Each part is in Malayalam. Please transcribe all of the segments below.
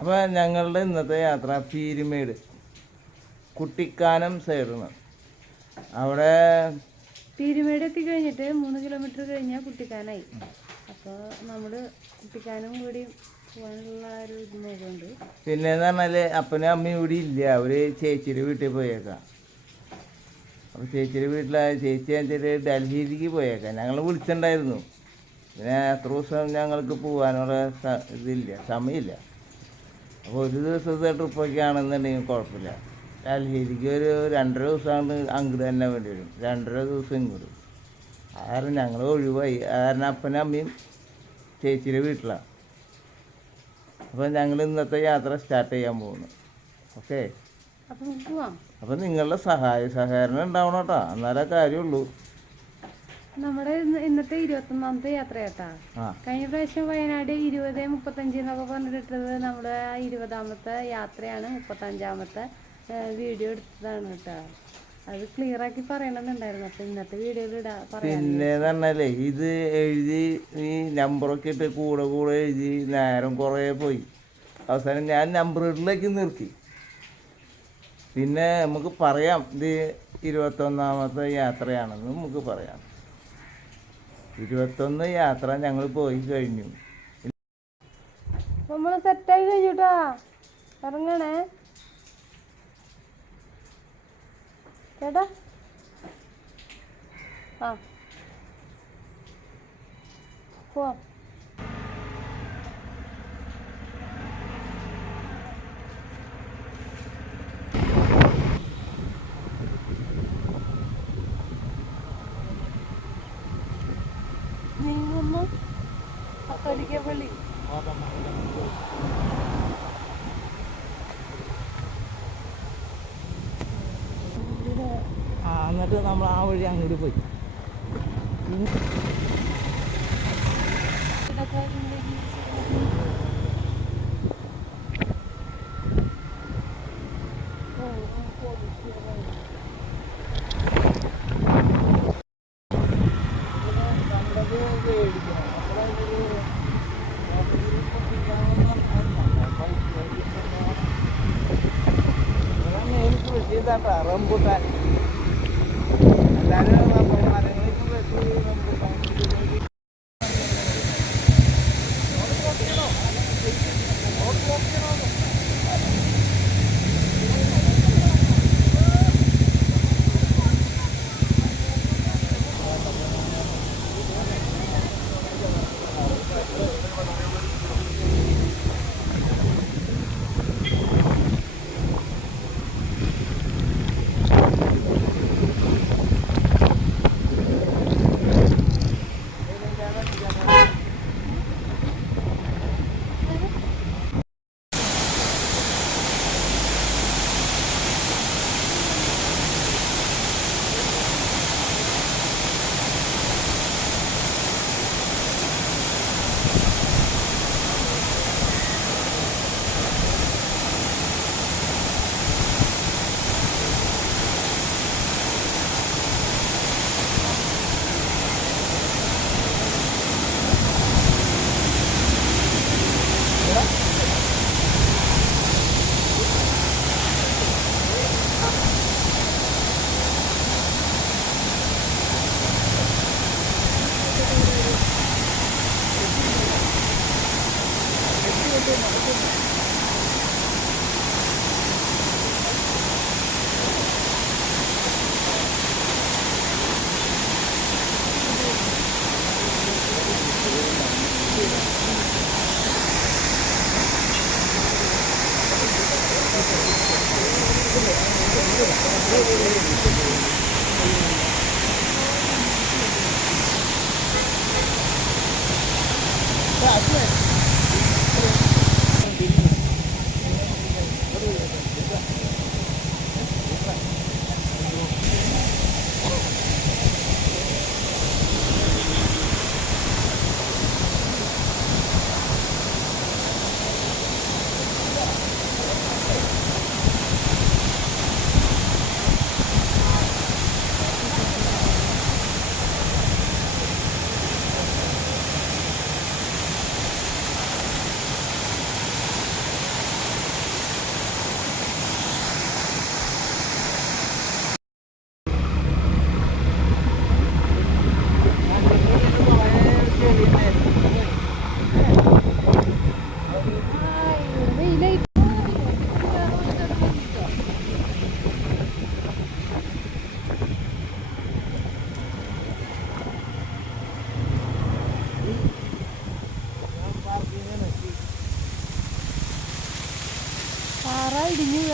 അപ്പോൾ ഞങ്ങളുടെ ഇന്നത്തെ യാത്ര പീരുമേട് കുട്ടിക്കാനം സൈഡിലാണ്. അവിടെ പീരുമേട് എത്തിക്കഴിഞ്ഞിട്ട് 3 കിലോമീറ്റർ കഴിഞ്ഞാൽ കുട്ടിക്കാനായി. അപ്പോൾ നമ്മൾ കുട്ടിക്കാനം കൂടി പോകാനുള്ള ഒരു ഇത് നോക്കുന്നുണ്ട്. പിന്നെന്ന് പറഞ്ഞാൽ അപ്പനും അമ്മയും ഇവിടെ ഇല്ല, അവർ ചേച്ചിയുടെ വീട്ടിൽ പോയേക്കാം. അപ്പോൾ ചേച്ചിയുടെ വീട്ടിലായ ചേച്ചി എന്നിട്ട് ഡൽഹിയിലേക്ക് പോയേക്കാം. ഞങ്ങൾ വിളിച്ചിട്ടുണ്ടായിരുന്നു. പിന്നെ എത്ര ദിവസം ഞങ്ങൾക്ക് പോകാനുള്ള ഇതില്ല, സമയമില്ല. അപ്പോൾ ഒരു ദിവസത്തെ ട്രിപ്പൊക്കെ ആണെന്നുണ്ടെങ്കിൽ കുഴപ്പമില്ല. ഡൽഹിയിലേക്ക് ഒരു 2.5 ദിവസമാണ് അങ്ങോട്ട് തന്നെ വേണ്ടി വരും, 2.5 ദിവസം ഇങ്ങോട്ട്. കാരണം ഞങ്ങൾ ഒഴിവായി, കാരണം അപ്പനും അമ്മയും ചേച്ചിയുടെ വീട്ടിലാണ്. അപ്പോൾ ഞങ്ങൾ ഇന്നത്തെ യാത്ര സ്റ്റാർട്ട് ചെയ്യാൻ പോകുന്നു. ഓക്കെ, അപ്പം നിങ്ങളുടെ സഹകരണം ഉണ്ടാവണം കേട്ടോ, എന്നാലേ കാര്യമുള്ളൂ. നമ്മുടെ ഇന്നത്തെ 21ാമത്തെ യാത്ര കേട്ടാ. കഴിഞ്ഞ പ്രാവശ്യം വയനാട് 20-35 എന്നൊക്കെ പറഞ്ഞിട്ടത് നമ്മുടെ 20ാമത്തെ യാത്രയാണ്. 35ാമത്തെ വീഡിയോ എടുത്തതാണ് കേട്ടോ. അത് ക്ലിയർ ആക്കി പറയണമെന്നുണ്ടായിരുന്നു. അപ്പൊ ഇന്നത്തെ വീഡിയോയിൽ പിന്നെ പറഞ്ഞാലേ ഇത് എഴുതി ഈ നമ്പറൊക്കെ ഇട്ട് കൂടെ എഴുതി നേരം കുറേ പോയി. അവസാനം ഞാൻ നമ്പറിലേക്ക് നിർത്തി. പിന്നെ നമുക്ക് പറയാം ഇത് 21ാമത്തെ യാത്രയാണെന്ന് നമുക്ക് പറയാം. 21 യാത്ര ഞങ്ങൾ പോയി കഴിഞ്ഞു. നമ്മൾ സെറ്റായി കഴിഞ്ഞുട്ടാ, ഇറങ്ങണേ ചേട്ടാ. ആ പോവാം. നീങ്ങുന്നു കത്തോലിക്ക പള്ളി. എന്നിട്ട് നമ്മൾ ആ വഴി അങ്ങോട്ട് പോയി. റംബുട്ടാൻ എല്ലാവരും മരങ്ങൾക്ക് വെച്ച് റംബുട്ടാൻ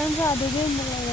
വരാൻ സാധ്യതയുണ്ടല്ലോ